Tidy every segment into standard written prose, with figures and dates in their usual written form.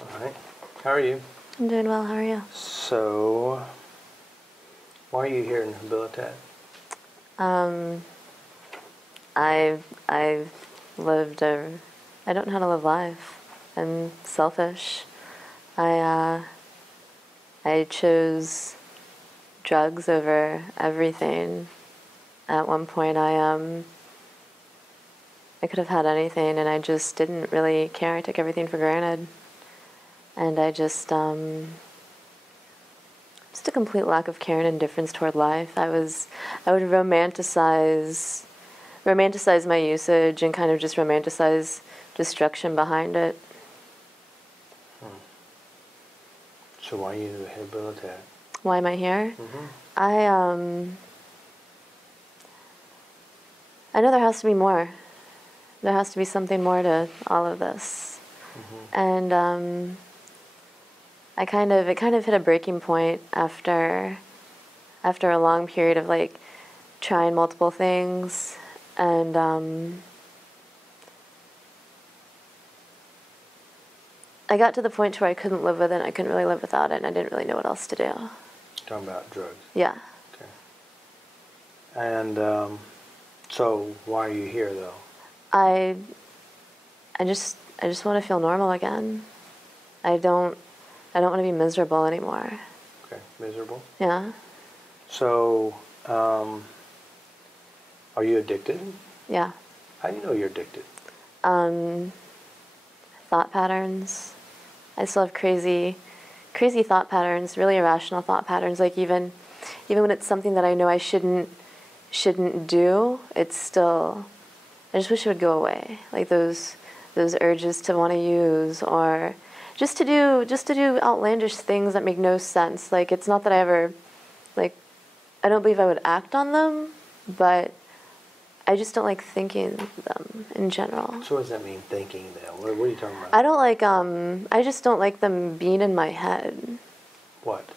All right. How are you? I'm doing well. How are you? So, why are you here in Habitat? I've lived I don't know how to live life. I'm selfish. I chose drugs over everything. At one point, I could have had anything, and I just didn't really care. I took everything for granted, and I just a complete lack of care and indifference toward life. I would romanticize my usage and kind of just romanticize destruction behind it. So why are you in Habitat? Why am I here? Mm-hmm. I know there has to be more. There has to be something more to all of this. Mm-hmm. And it kind of hit a breaking point after a long period of like trying multiple things, and I got to the point where I couldn't live with it, and I couldn't really live without it, and I didn't really know what else to do. Talking about drugs? Yeah. Okay. And so why are you here, though? I just want to feel normal again. I don't want to be miserable anymore. Okay, miserable? Yeah. So, are you addicted? Yeah. How do you know you're addicted? Thought patterns. I still have crazy thought patterns, really irrational thought patterns. Like even when it's something that I know I shouldn't do, it's still, I just wish it would go away. Like those urges to want to use, or just to do outlandish things that make no sense. Like it's not that I ever, like, I don't believe I would act on them, but I just don't like thinking them in general. So what does that mean, thinking them? What are you talking about? I don't like, I just don't like them being in my head. What?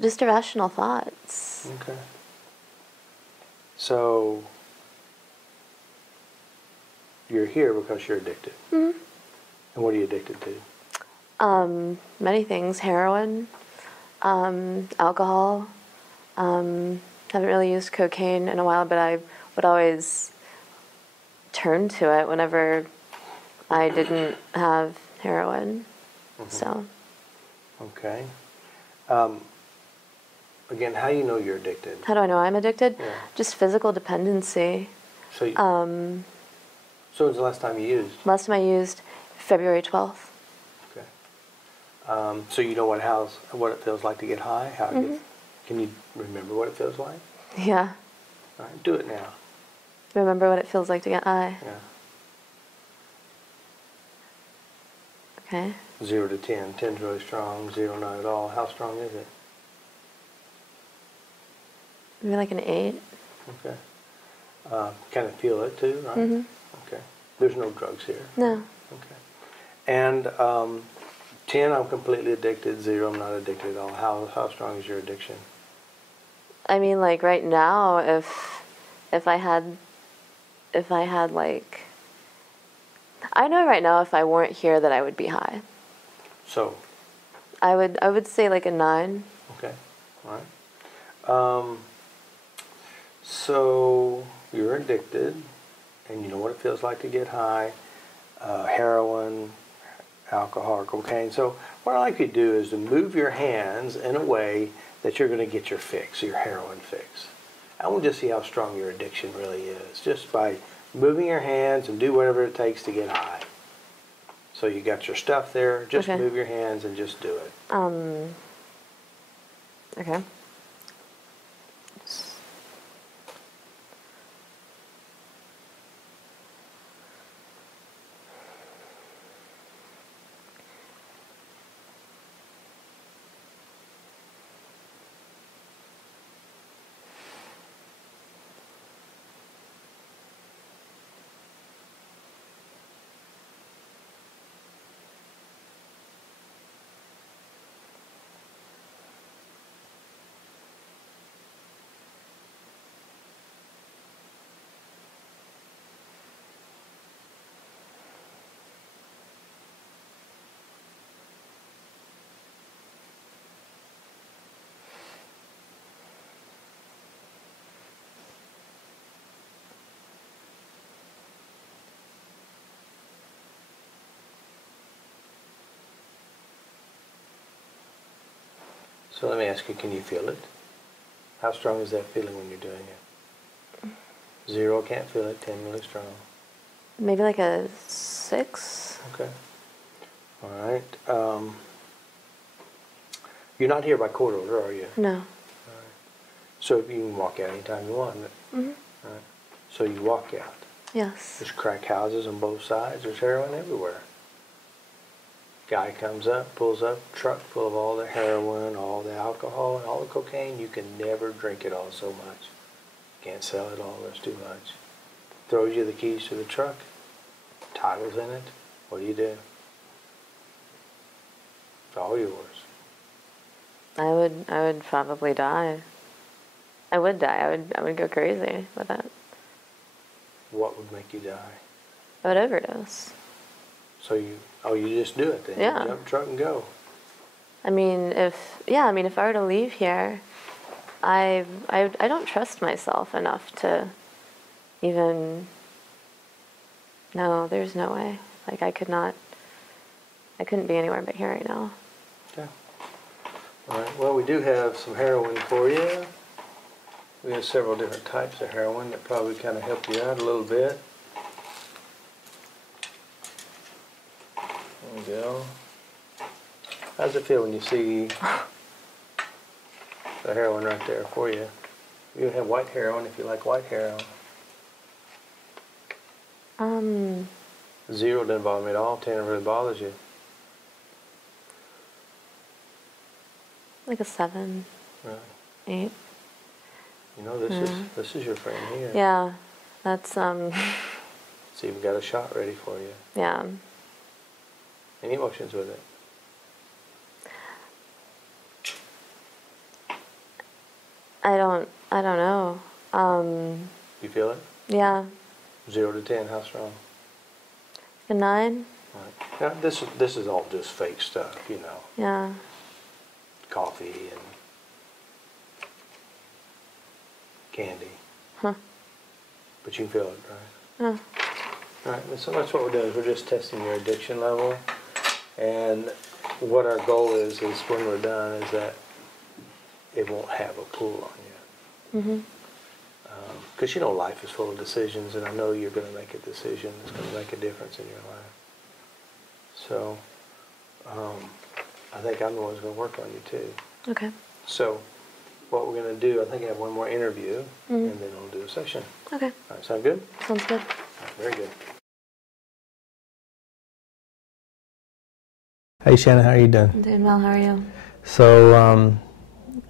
Just irrational thoughts. Okay. So, you're here because you're addicted. Mm-hmm. And what are you addicted to? Many things. Heroin, alcohol. Haven't really used cocaine in a while, but I would always turn to it whenever I didn't have heroin. Mm-hmm. So. Okay. Again, how do you know you're addicted? How do I know I'm addicted? Yeah. Just physical dependency. So, so when's the last time you used? Last time I used, February 12th. Okay. So you know what it feels like to get high? Can you remember what it feels like? Yeah. All right, do it now. Remember what it feels like to get high? Yeah. Okay. 0 to 10. 10's really strong, 0 not at all. How strong is it? Maybe like an 8. Okay. Kind of feel it too, right? Mm-hmm. Okay. There's no drugs here. No. Okay. And 10, I'm completely addicted. 0, I'm not addicted at all. How strong is your addiction? I mean, like right now, if I had like, I know right now if I weren't here that I would be high. So? I would say like a 9. Okay. All right. So you're addicted, and you know what it feels like to get high, heroin, alcohol, or cocaine. So what I'd like you to do is to move your hands in a way that you're going to get your fix, your heroin fix. I want to just see how strong your addiction really is, just by moving your hands and do whatever it takes to get high. So you got your stuff there, just Okay. Move your hands and just do it. Okay. So let me ask you, can you feel it? How strong is that feeling when you're doing it? 0, can't feel it. 10, really strong. Maybe like a 6. Okay. All right. You're not here by court order, are you? No. All right. So you can walk out anytime you want. Mm-hmm. All right. So you walk out. Yes. There's crack houses on both sides. There's heroin everywhere. Guy comes up, pulls up, truck full of all the heroin, all the alcohol, and all the cocaine. You can never drink it all so much. Can't sell it all. There's too much. Throws you the keys to the truck. Title's in it. What do? It's all yours. I would probably die. I would die. I would go crazy with it. What would make you die? I would overdose. So you just do it then? Yeah. You jump truck and go. I mean, if I were to leave here, I don't trust myself enough to even. No, there's no way. Like I couldn't be anywhere but here right now. Okay. All right. Well, we do have some heroin for you. We have several different types of heroin that probably kind of help you out a little bit. There we go. How's it feel when you see the heroin right there for you? You can have white heroin if you like white heroin. 0 doesn't bother me at all. 10 really bothers you. Like a 7. Right. 8. You know, this is your friend here. Yeah, that's See, we've got a shot ready for you. Yeah. Any emotions with it? I don't know. You feel it? Yeah. 0 to 10, how strong? A 9. Right. Now, this is all just fake stuff, you know. Yeah. Coffee and candy. Huh. But you can feel it, right? Yeah. All right, so that's what we're doing. We're just testing your addiction level. And what our goal is when we're done is that it won't have a pull on you. Mm-hmm. Because you know life is full of decisions, and I know you're going to make a decision that's going to make a difference in your life. So I think I'm the one who's going to work on you too. Okay. So what we're going to do, I think I have one more interview, Mm-hmm. and then we'll do a session. Okay. All right, sound good? Sounds good. All right, very good. Hey Shannon, how are you doing? I'm doing well. How are you? So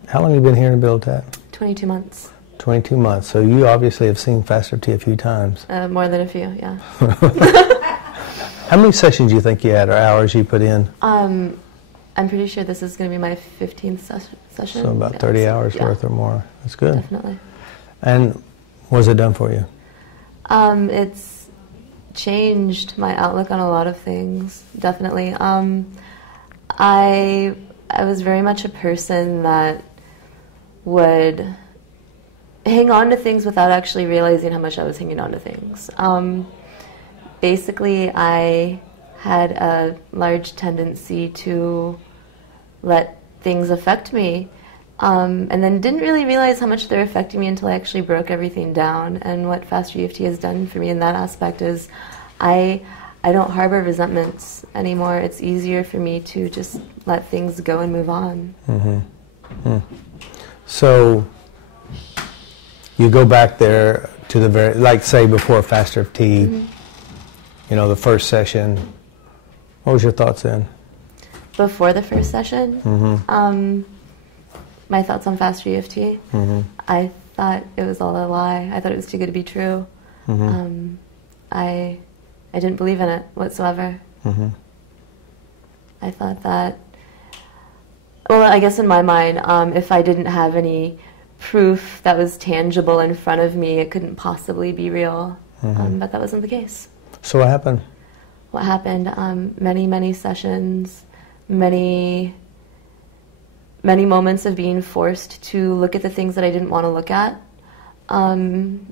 how long have you been here in Habilitat? 22 months. 22 months. So you obviously have seen FasterEFT a few times. More than a few, yeah. How many sessions do you think you had, or hours you put in? I'm pretty sure this is going to be my 15th session. So about 30 hours worth or more. That's good. Definitely. And what has it done for you? It's changed my outlook on a lot of things, definitely. I was very much a person that would hang on to things without actually realizing how much I was hanging on to things. Basically, I had a large tendency to let things affect me, and then didn't really realize how much they're affecting me until I actually broke everything down. And what FasterEFT has done for me in that aspect is I don't harbor resentments anymore. It's easier for me to just let things go and move on. Mm-hmm. Mm. So you go back there to the very, like say before FasterEFT, Mm-hmm. you know, the first session. What was your thoughts then? Before the first session, Mm-hmm. My thoughts on FasterEFT, Mm-hmm. I thought it was all a lie. I thought it was too good to be true. Mm-hmm. I didn't believe in it whatsoever. Mm-hmm. I thought that, well, I guess in my mind, if I didn't have any proof that was tangible in front of me, it couldn't possibly be real. Mm-hmm. But that wasn't the case. So what happened? What happened? Many sessions, many moments of being forced to look at the things that I didn't want to look at,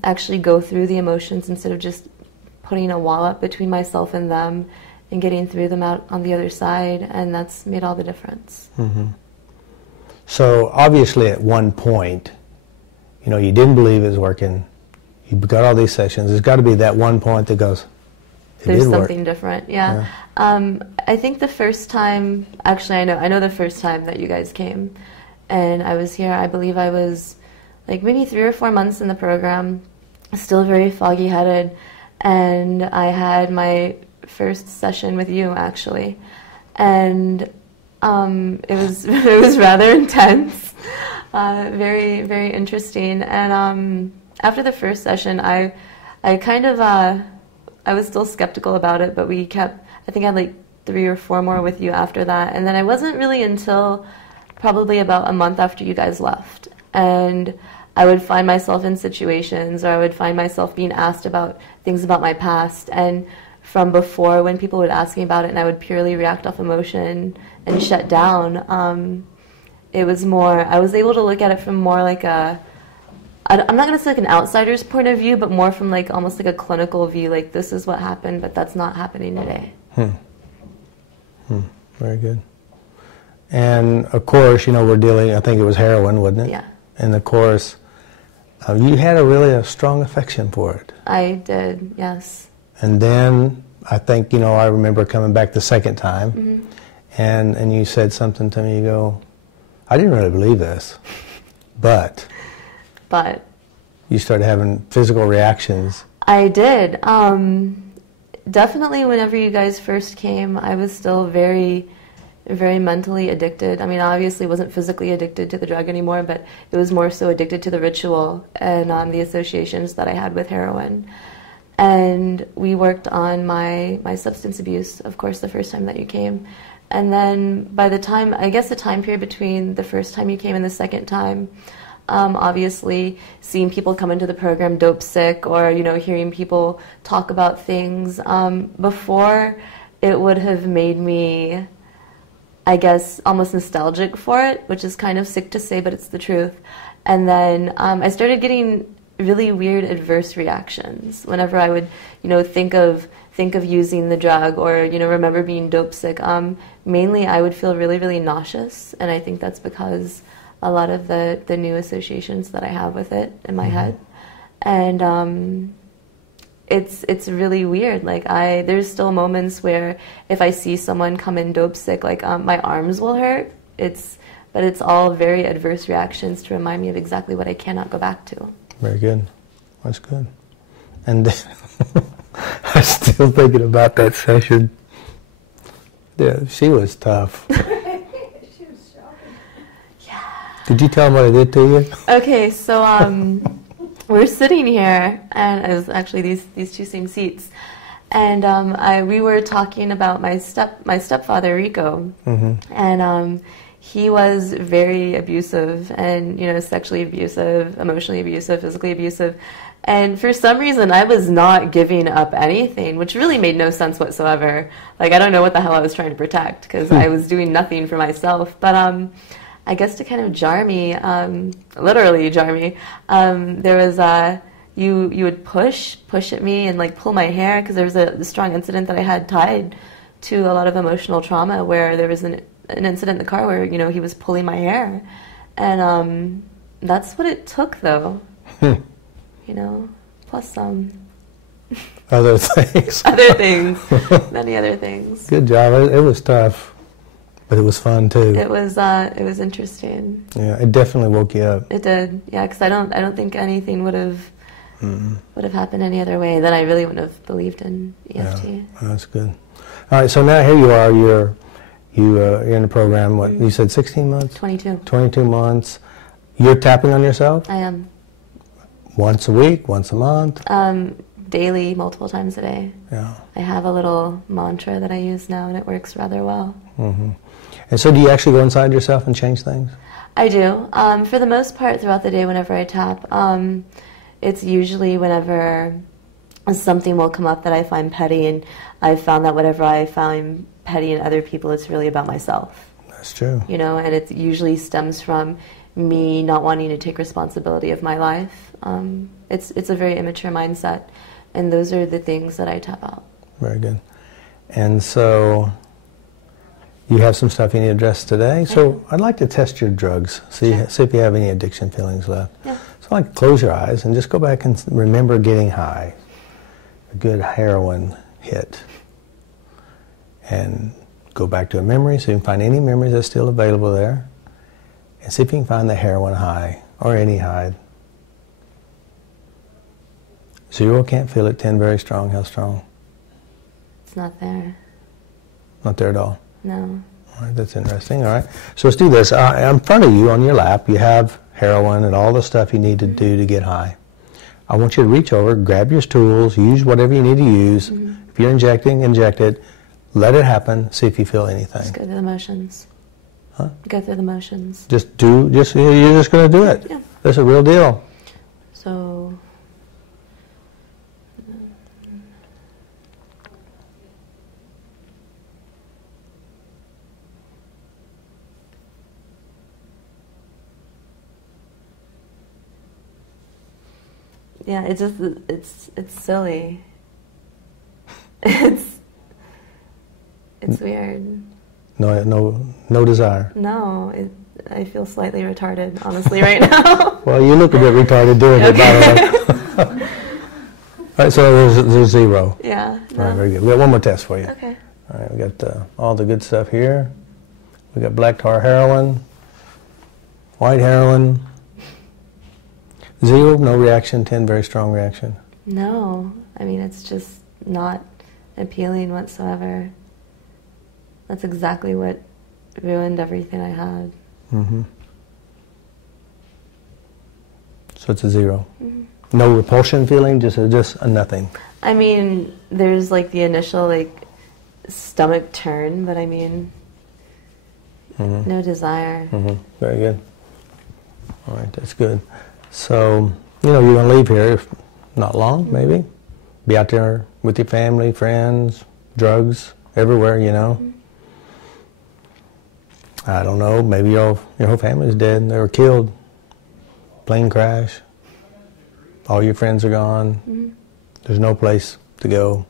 actually go through the emotions instead of just putting a wall up between myself and them and getting through them out on the other side, and that's made all the difference. Mm-hmm. So obviously at one point, you know, you didn't believe it was working. You got all these sessions. There's got to be that one point that goes, there's something different, yeah. I think the first time, actually I know the first time that you guys came and I was here, I believe I was like maybe 3 or 4 months in the program, still very foggy-headed, and I had my first session with you actually, and it was rather intense, very, very interesting, and after the first session I kind of I was still skeptical about it, but we kept, I think I had like 3 or 4 more with you after that. And then I wasn't really until probably about a month after you guys left. And I would find myself in situations, or I would find myself being asked about things about my past. And from before, when people would ask me about it and I would purely react off emotion and shut down, it was more, I was able to look at it from more like a, I'm not going to say like an outsider's point of view, but more from like almost like a clinical view, like this is what happened, but that's not happening today. Very good. And of course, you know, we're dealing, I think it was heroin, wasn't it? Yeah. And of course, you had a strong affection for it. I did, yes. And then I think, you know, I remember coming back the second time, and you said something to me, you go, I didn't really believe this, but you started having physical reactions. I did. Definitely whenever you guys first came, I was still very, very mentally addicted. I mean, I obviously wasn't physically addicted to the drug anymore, but it was more so addicted to the ritual and the associations that I had with heroin. And we worked on my substance abuse, of course, the first time that you came. And then by the time, I guess the time period between the first time you came and the second time, obviously seeing people come into the program dope sick, or, you know, hearing people talk about things, before it would have made me, I guess, almost nostalgic for it, which is kind of sick to say, but it's the truth. And then I started getting really weird adverse reactions whenever I would, you know, think of using the drug, or, you know, remember being dope sick. Mainly I would feel really, really nauseous, and I think that's because a lot of the new associations that I have with it in my head. And it's really weird. Like, there's still moments where if I see someone come in dope sick, like my arms will hurt. But it's all very adverse reactions to remind me of exactly what I cannot go back to. Very good. That's good. And I'm still thinking about that session. Yeah, she was tough. She was shocking. Yeah. Did you tell them what I did to you? Okay, so we're sitting here, and it was actually these two same seats, and we were talking about my stepfather Rico, and he was very abusive, and, you know, sexually abusive, emotionally abusive, physically abusive. And for some reason, I was not giving up anything, which really made no sense whatsoever. Like, I don't know what the hell I was trying to protect, because I was doing nothing for myself. But I guess to kind of jar me, literally jar me, there was you would push at me and like pull my hair, because there was a strong incident that I had tied to a lot of emotional trauma, where there was an incident in the car where, you know, he was pulling my hair, and that's what it took, though. You know, plus some other things. Other things, many other things. Good job. It was tough, but it was fun too. It was interesting. Yeah, it definitely woke you up. It did. Yeah, because I don't think anything would have happened any other way. That I really wouldn't have believed in EFT. Yeah, that's good. All right, so now here you are. You're in the program. What you said? 16 months. 22. 22 months. You're tapping on yourself? I am. Once a week, once a month? Daily, multiple times a day. Yeah. I have a little mantra that I use now, and it works rather well. And so do you actually go inside yourself and change things? I do. For the most part, throughout the day, whenever I tap, it's usually whenever something will come up that I find petty, and I've found that whatever I find petty in other people, it's really about myself. That's true. You know, and it usually stems from me not wanting to take responsibility of my life. It's a very immature mindset, and those are the things that I tap out. Very good. And so You have some stuff you need to address today. So I'd like to test your drugs, see if you have any addiction feelings left. Yeah. So I'd like to close your eyes and just go back and remember getting high. A good heroin hit. And go back to a memory so you can find any memories that's still available there. And see if you can find the heroin high or any high. 0, can't feel it. 10, very strong. How strong? It's not there. Not there at all. No. All right, that's interesting. All right, so let's do this. In front of you on your lap, you have heroin and all the stuff you need to do to get high. I want you to reach over, grab your tools, use whatever you need to use. If you're injecting, inject it. Let it happen. See if you feel anything. Just go through the motions. Huh? Go through the motions. You're just going to do it. Yeah. That's a real deal. So. Yeah, it's just, it's silly. It's weird. No desire. No, I feel slightly retarded, honestly, right now. Well, you look a bit retarded doing it, by the way. All right, so there's 0. Yeah. All right, very good. We got one more test for you. Okay. All right, we got all the good stuff here. We got black tar heroin, white heroin. 0, no reaction. 10, very strong reaction. No, I mean, it's just not appealing whatsoever. That's exactly what ruined everything I had. Mm-hmm. So it's a 0. Mm-hmm. No repulsion feeling, just a nothing. I mean, there's like the initial stomach turn, but I mean, no desire. Mm-hmm. Very good. All right, that's good. So, you're going to leave here, if not long, maybe. Be out there with your family, friends, drugs, everywhere, I don't know, maybe your whole family's dead. They were killed. Plane crash. All your friends are gone. There's no place to go.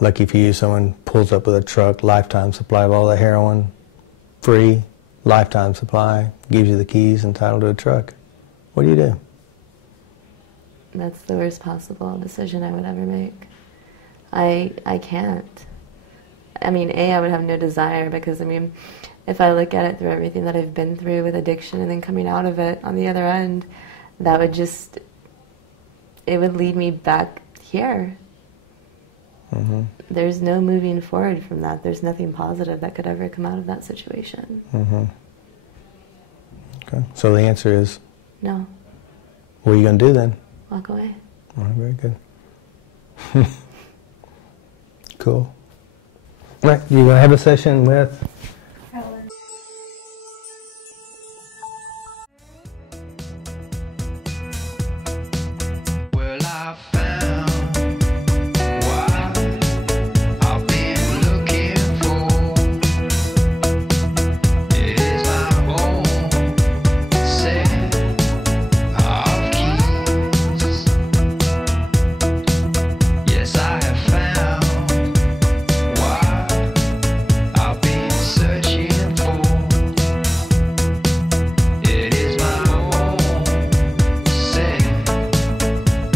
Lucky for you, someone pulls up with a truck, lifetime supply of all the heroin, free, lifetime supply, gives you the keys and title to a truck. What do you do? That's the worst possible decision I would ever make. I can't. I mean, I would have no desire because, I mean, if I look at it through everything that I've been through with addiction and then coming out of it on the other end, that would just, it would lead me back here. Mm-hmm. There's no moving forward from that. There's nothing positive that could ever come out of that situation. Mm-hmm. Okay, so the answer is? No. What are you going to do then? Walk away. All right, very good. Cool. All right, you're going to have a session with? Helen. Well, I found what I've been looking for. It is my own set of keys. Yes, I have found what I've been searching for. It is my own set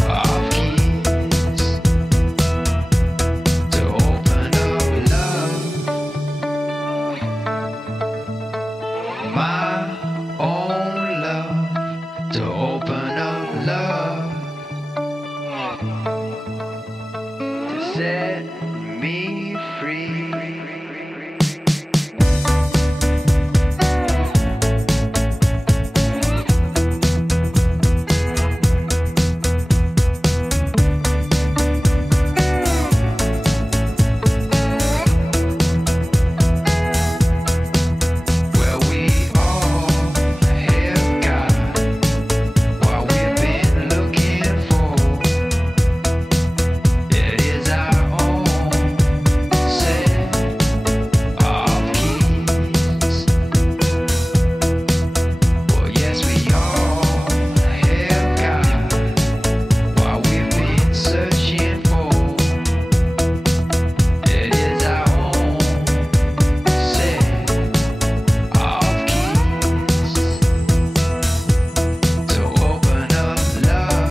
of keys to open up love. My own love to open up love. To set